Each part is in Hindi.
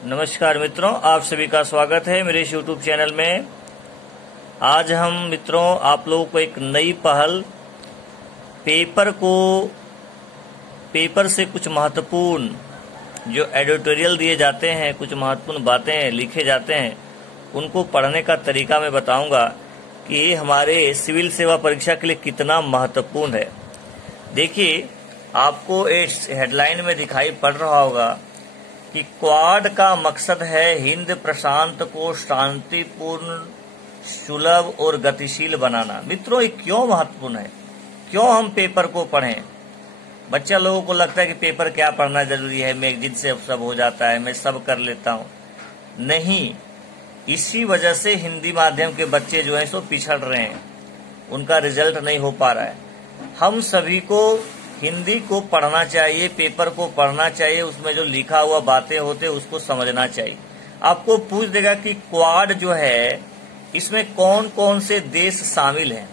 नमस्कार मित्रों, आप सभी का स्वागत है मेरे इस YouTube चैनल में। आज हम मित्रों आप लोगों को एक नई पहल पेपर से कुछ महत्वपूर्ण जो एडिटोरियल दिए जाते हैं, कुछ महत्वपूर्ण बातें लिखे जाते हैं, उनको पढ़ने का तरीका मैं बताऊंगा कि ये हमारे सिविल सेवा परीक्षा के लिए कितना महत्वपूर्ण है। देखिए, आपको इस हेडलाइन में दिखाई पड़ रहा होगा कि क्वाड का मकसद है हिंद प्रशांत को शांतिपूर्ण, सुलभ और गतिशील बनाना। मित्रों, ये क्यों महत्वपूर्ण है? क्यों हम पेपर को पढ़ें? बच्चा लोगों को लगता है कि पेपर क्या पढ़ना जरूरी है, मैगजीन से सब हो जाता है, मैं सब कर लेता हूं। नहीं, इसी वजह से हिंदी माध्यम के बच्चे जो हैं सो पिछड़ रहे हैं, उनका रिजल्ट नहीं हो पा रहा है। हम सभी को हिंदी को पढ़ना चाहिए, पेपर को पढ़ना चाहिए, उसमें जो लिखा हुआ बातें होते हैं उसको समझना चाहिए। आपको पूछ देगा कि क्वाड जो है इसमें कौन कौन से देश शामिल हैं।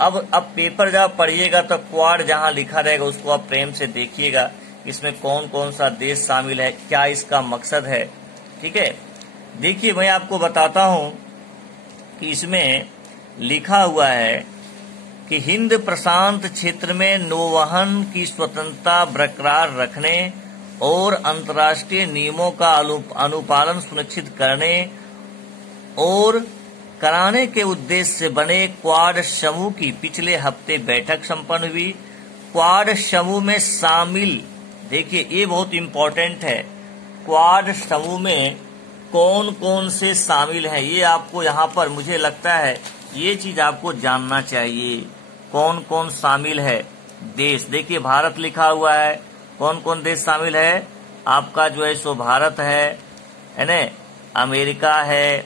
अब पेपर जब पढ़िएगा तो क्वाड जहां लिखा रहेगा उसको आप प्रेम से देखिएगा, इसमें कौन कौन सा देश शामिल है, क्या इसका मकसद है। ठीक है, देखिए मैं आपको बताता हूं कि इसमें लिखा हुआ है कि हिंद प्रशांत क्षेत्र में नौवहन की स्वतंत्रता बरकरार रखने और अंतर्राष्ट्रीय नियमों का अनुपालन सुनिश्चित करने और कराने के उद्देश्य से बने क्वाड समूह की पिछले हफ्ते बैठक संपन्न हुई। क्वाड समूह में शामिल, देखिए ये बहुत इम्पोर्टेंट है, क्वाड समूह में कौन कौन से शामिल हैं ये आपको यहाँ पर मुझे लगता है ये चीज आपको जानना चाहिए। कौन कौन शामिल है देश? देखिए भारत लिखा हुआ है, कौन कौन देश शामिल है? आपका जो है सो भारत है ना, अमेरिका है,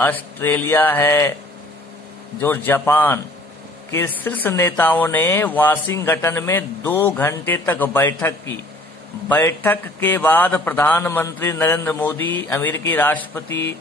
ऑस्ट्रेलिया है, जो जापान के शीर्ष नेताओं ने वाशिंगटन में 2 घंटे तक बैठक की। बैठक के बाद प्रधानमंत्री नरेंद्र मोदी, अमेरिकी राष्ट्रपति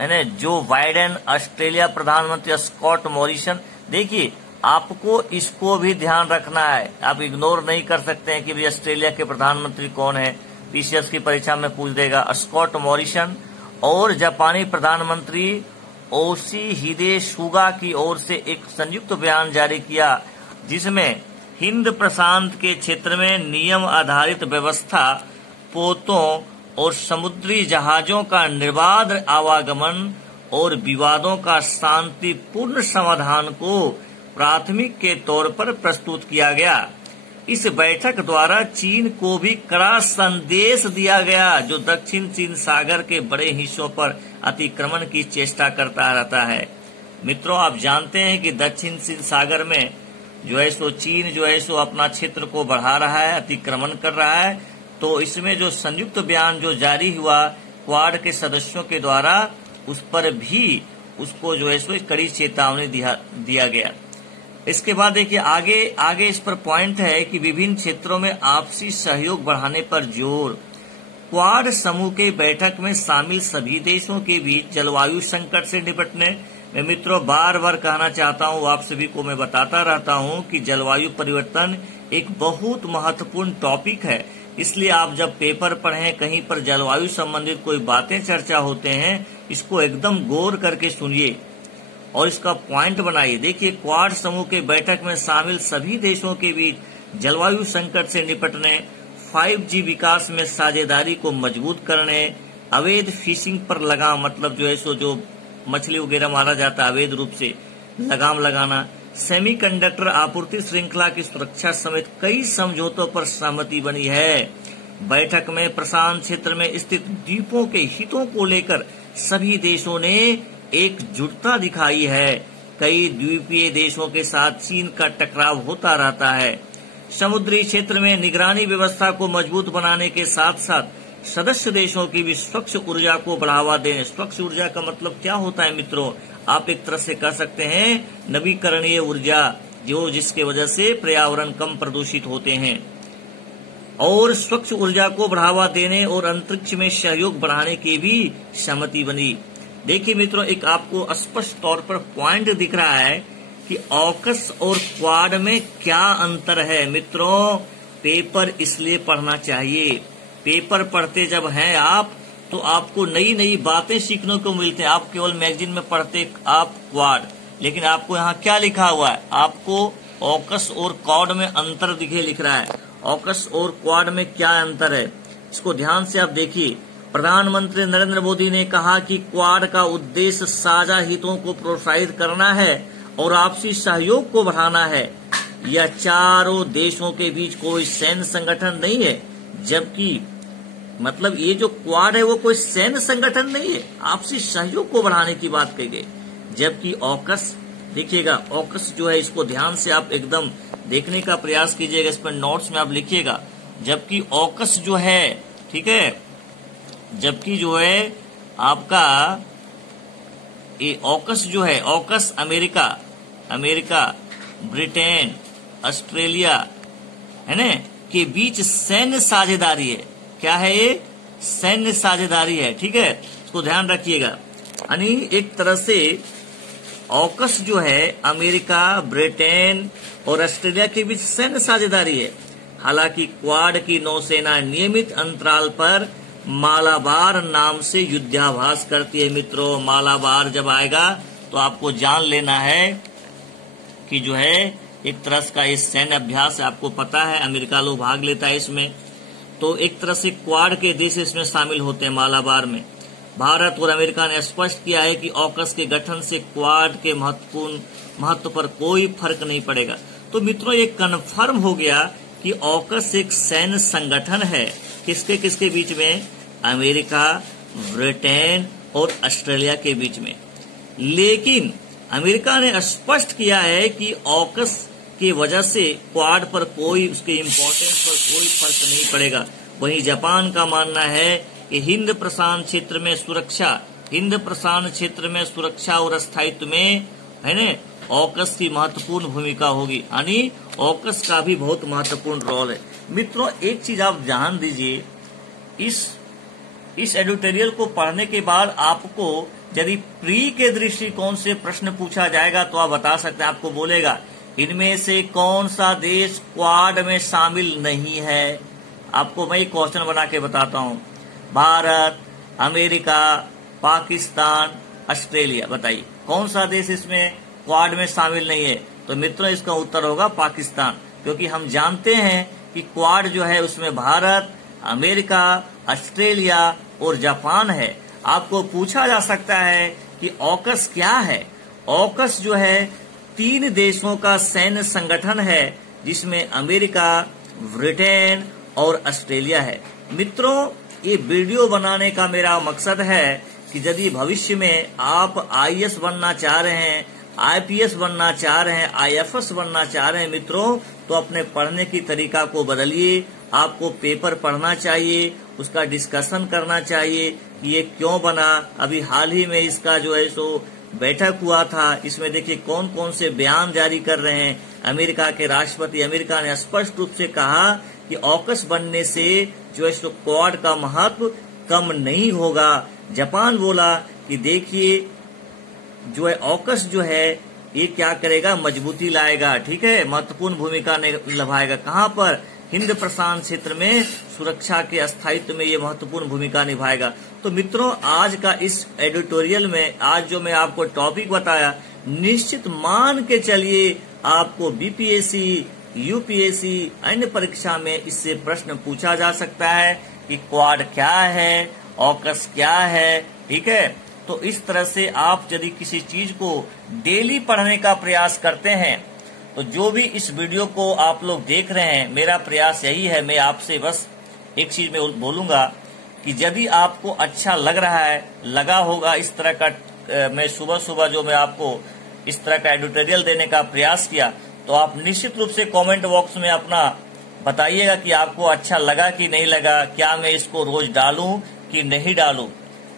है ना जो बाइडेन, ऑस्ट्रेलिया प्रधानमंत्री स्कॉट मॉरिसन। देखिए आपको इसको भी ध्यान रखना है, आप इग्नोर नहीं कर सकते हैं कि भाई ऑस्ट्रेलिया के प्रधानमंत्री कौन है, पीसीएस की परीक्षा में पूछ देगा। स्कॉट मॉरिसन और जापानी प्रधानमंत्री योशिहिदे सुगा की ओर से एक संयुक्त बयान जारी किया, जिसमें हिंद प्रशांत के क्षेत्र में नियम आधारित व्यवस्था, पोतों और समुद्री जहाजों का निर्बाध आवागमन और विवादों का शांतिपूर्ण समाधान को प्राथमिक के तौर पर प्रस्तुत किया गया। इस बैठक द्वारा चीन को भी कड़ा संदेश दिया गया, जो दक्षिण चीन सागर के बड़े हिस्सों पर अतिक्रमण की चेष्टा करता रहता है। मित्रों, आप जानते हैं कि दक्षिण चीन सागर में जो है सो चीन जो है सो अपना क्षेत्र को बढ़ा रहा है, अतिक्रमण कर रहा है। तो इसमें जो संयुक्त बयान जो जारी हुआ क्वाड के सदस्यों के द्वारा, उस पर भी उसको जो है सो कड़ी चेतावनी दिया गया। इसके बाद देखिए आगे इस पर पॉइंट है कि विभिन्न क्षेत्रों में आपसी सहयोग बढ़ाने पर जोर। क्वाड समूह के बैठक में शामिल सभी देशों के बीच जलवायु संकट से निपटने में, मित्रों बार बार कहना चाहता हूँ, आप सभी को मैं बताता रहता हूँ कि जलवायु परिवर्तन एक बहुत महत्वपूर्ण टॉपिक है। इसलिए आप जब पेपर पढ़ें, कहीं पर जलवायु संबंधित कोई बातें चर्चा होते हैं, इसको एकदम गौर करके सुनिए और इसका पॉइंट बनाइए। देखिए, क्वाड समूह के बैठक में शामिल सभी देशों के बीच जलवायु संकट से निपटने, 5G विकास में साझेदारी को मजबूत करने, अवैध फिशिंग पर लगाम, मतलब जो है सो जो मछली वगैरह मारा जाता है अवैध रूप से, लगाम लगाना, सेमीकंडक्टर आपूर्ति श्रृंखला की सुरक्षा समेत कई समझौतों पर सहमति बनी है। बैठक में प्रशांत क्षेत्र में स्थित द्वीपों के हितों को लेकर सभी देशों ने एकजुटता दिखाई है। कई द्वीपीय देशों के साथ चीन का टकराव होता रहता है। समुद्री क्षेत्र में निगरानी व्यवस्था को मजबूत बनाने के साथ साथ सदस्य देशों की भी स्वच्छ ऊर्जा को बढ़ावा देने। स्वच्छ ऊर्जा का मतलब क्या होता है मित्रों? आप एक तरह से कह सकते हैं नवीकरणीय ऊर्जा, जिसके वजह से पर्यावरण कम प्रदूषित होते हैं, और स्वच्छ ऊर्जा को बढ़ावा देने और अंतरिक्ष में सहयोग बढ़ाने की भी सहमति बनी। देखिए मित्रों, एक आपको स्पष्ट तौर पर पॉइंट दिख रहा है कि ऑकस और क्वाड में क्या अंतर है। मित्रों, पेपर इसलिए पढ़ना चाहिए पेपर पढ़ते जब हैं आप, तो आपको नई नई बातें सीखने को मिलते हैं। आप केवल मैगजीन में पढ़ते आप क्वाड, लेकिन आपको यहाँ क्या लिखा हुआ है, आपको ऑकस और क्वाड में अंतर लिख रहा है। ऑकस और क्वाड में क्या अंतर है, इसको ध्यान से आप देखिए। प्रधानमंत्री नरेंद्र मोदी ने कहा कि क्वाड का उद्देश्य साझा हितों को प्रोत्साहित करना है और आपसी सहयोग को बढ़ाना है। यह चारों देशों के बीच कोई सैन्य संगठन नहीं है, जबकि मतलब ये जो क्वाड है वो कोई सैन्य संगठन नहीं है, आपसी सहयोग को बढ़ाने की बात कही गई। जबकि ऑकस, देखिएगा ऑकस जो है, इसको ध्यान से आप एकदम देखने का प्रयास कीजिएगा, इस पर नोट्स में आप लिखिएगा। जबकि ऑकस जो है, ठीक है, जबकि जो है आपका ये ऑकस जो है, ऑकस अमेरिका, ब्रिटेन, ऑस्ट्रेलिया है ना के बीच सैन्य साझेदारी है। क्या है ये, सैन्य साझेदारी है, ठीक है, इसको ध्यान रखिएगा। यानी एक तरह से ऑकस जो है अमेरिका, ब्रिटेन और ऑस्ट्रेलिया के बीच सैन्य साझेदारी है। हालांकि क्वाड की नौसेना नियमित अंतराल पर मालाबार नाम से युद्धाभ्यास करती है। मित्रों, मालाबार जब आएगा तो आपको जान लेना है कि जो है एक तरह का ये सैन्य अभ्यास है, आपको पता है अमेरिका लोग भाग लेता है इसमें। तो एक तरह से क्वाड के देश इसमें शामिल होते हैं मालाबार में। भारत और अमेरिका ने स्पष्ट किया है कि ऑकस के गठन से क्वाड के महत्व पर कोई फर्क नहीं पड़ेगा। तो मित्रों, ये कन्फर्म हो गया कि ऑकस एक सैन्य संगठन है। किसके किसके बीच में, अमेरिका, ब्रिटेन और ऑस्ट्रेलिया के बीच में। लेकिन अमेरिका ने स्पष्ट किया है कि ऑकस की वजह से क्वाड पर कोई, उसके इम्पोर्टेंस पर कोई फर्क नहीं पड़ेगा। वहीं जापान का मानना है कि हिंद प्रशांत क्षेत्र में सुरक्षा और स्थायित्व में है न ऑकस की महत्वपूर्ण भूमिका होगी। यानी ऑकस का भी बहुत महत्वपूर्ण रोल है। मित्रों, एक चीज आप ध्यान दीजिए, इस एडिटोरियल को पढ़ने के बाद आपको यदि प्री के दृष्टिकोण से प्रश्न पूछा जाएगा तो आप बता सकते हैं। आपको बोलेगा इनमें से कौन सा देश क्वाड में शामिल नहीं है। आपको मैं एक क्वेश्चन बना के बताता हूँ, भारत, अमेरिका, पाकिस्तान, ऑस्ट्रेलिया, बताइए कौन सा देश इसमें क्वाड में शामिल नहीं है। तो मित्रों, इसका उत्तर होगा पाकिस्तान, क्योंकि हम जानते हैं कि क्वाड जो है उसमें भारत, अमेरिका, ऑस्ट्रेलिया और जापान है। आपको पूछा जा सकता है कि ऑकस क्या है। ऑकस जो है 3 देशों का सैन्य संगठन है, जिसमें अमेरिका, ब्रिटेन और ऑस्ट्रेलिया है। मित्रों, ये वीडियो बनाने का मेरा मकसद है कि यदि भविष्य में आप आईएएस बनना चाह रहे हैं, आईपीएस बनना चाह रहे हैं, आईएफएस बनना चाह रहे हैं मित्रों, तो अपने पढ़ने की तरीका को बदलिए। आपको पेपर पढ़ना चाहिए, उसका डिस्कशन करना चाहिए कि ये क्यों बना। अभी हाल ही में इसका जो है सो बैठक हुआ था, इसमें देखिए कौन कौन से बयान जारी कर रहे हैं। अमेरिका के राष्ट्रपति, अमेरिका ने स्पष्ट रूप से कहा कि ऑकस बनने से जो है सो क्वाड का महत्व कम नहीं होगा। जापान बोला कि देखिए जो है ऑकस जो है ये क्या करेगा, मजबूती लाएगा, ठीक है, महत्वपूर्ण भूमिका निभाएगा। कहाँ पर, हिंद प्रशांत क्षेत्र में सुरक्षा के स्थायित्व में ये महत्वपूर्ण भूमिका निभाएगा। तो मित्रों, आज का इस एडिटोरियल में आज जो मैं आपको टॉपिक बताया, निश्चित मान के चलिए आपको बीपीएससी, यूपीएससी अन्य परीक्षा में इससे प्रश्न पूछा जा सकता है कि क्वाड क्या है, ऑकस क्या है, ठीक है। तो इस तरह से आप यदि किसी चीज को डेली पढ़ने का प्रयास करते हैं, तो जो भी इस वीडियो को आप लोग देख रहे हैं, मेरा प्रयास यही है, मैं आपसे बस एक चीज में बोलूंगा कि यदि आपको अच्छा लगा होगा इस तरह का मैं सुबह जो मैं आपको इस तरह का एडिटोरियल देने का प्रयास किया, तो आप निश्चित रूप से कमेंट बॉक्स में अपना बताइएगा कि आपको अच्छा लगा कि नहीं लगा, क्या मैं इसको रोज डालूं कि नहीं डालूं।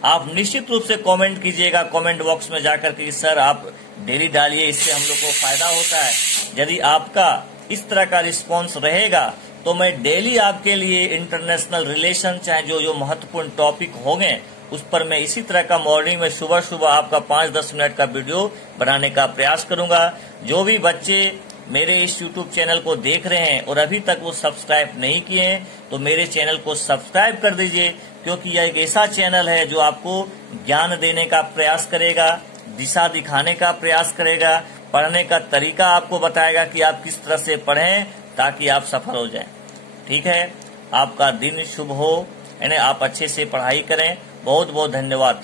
आप निश्चित रूप से कमेंट कीजिएगा कमेंट बॉक्स में जाकर के, सर आप डेली डालिए, इससे हम लोग को फायदा होता है। यदि आपका इस तरह का रिस्पॉन्स रहेगा तो मैं डेली आपके लिए इंटरनेशनल रिलेशन, चाहे जो महत्वपूर्ण टॉपिक होंगे, उस पर मैं इसी तरह का मॉर्निंग में सुबह आपका 5-10 मिनट का वीडियो बनाने का प्रयास करूंगा। जो भी बच्चे मेरे इस YouTube चैनल को देख रहे हैं और अभी तक वो सब्सक्राइब नहीं किए हैं तो मेरे चैनल को सब्सक्राइब कर दीजिए, क्योंकि यह एक ऐसा चैनल है जो आपको ज्ञान देने का प्रयास करेगा, दिशा दिखाने का प्रयास करेगा, पढ़ने का तरीका आपको बताएगा कि आप किस तरह से पढ़ें ताकि आप सफल हो जाएं। ठीक है, आपका दिन शुभ हो, यानी आप अच्छे से पढ़ाई करें। बहुत बहुत धन्यवाद।